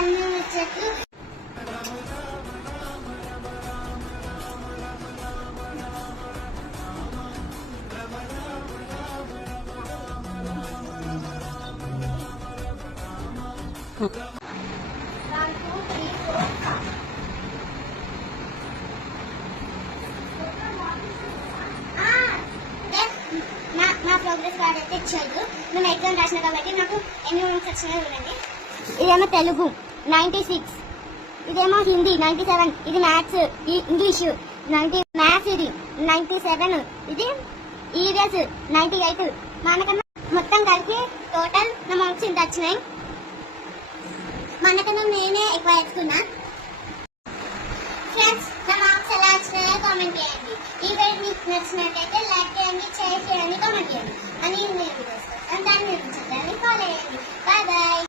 అన్ని ముచ్చట్లు. నా ప్రోగ్రెస్ కార్డ్ అయితే ఇచ్చాడు. నేను ఎగ్జామ్ రాసిన కాబట్టి నాకు ఎన్ని మార్క్స్ వచ్చినాయో చూడండి. ఇదేమో తెలుగు 96, ఇదేమో హిందీ 97, ఇది మ్యాథ్స్ ఇంగ్లీష్ 90, మ్యాథ్స్ ఇది 97, ఇది ఈవిఎస్ 98. మనకన్నా మొత్తం కలిపి టోటల్ నా మార్క్స్ ఇంత వచ్చినాయి. మనకన్నా నేనే ఎక్కువ వేసుకున్నా. ఫ్రెండ్స్, నా మార్క్స్ ఎలా వచ్చినాయో కామెంట్ చేయండి. ఈ వీడియో మీకు నచ్చినట్లయితే లైక్ చేయండి, షేర్ చేయండి, కామెంట్ చేయండి. అని నేను వీడియోస్ కోసం దాన్ని ఫాలో చేయండి. Bye bye.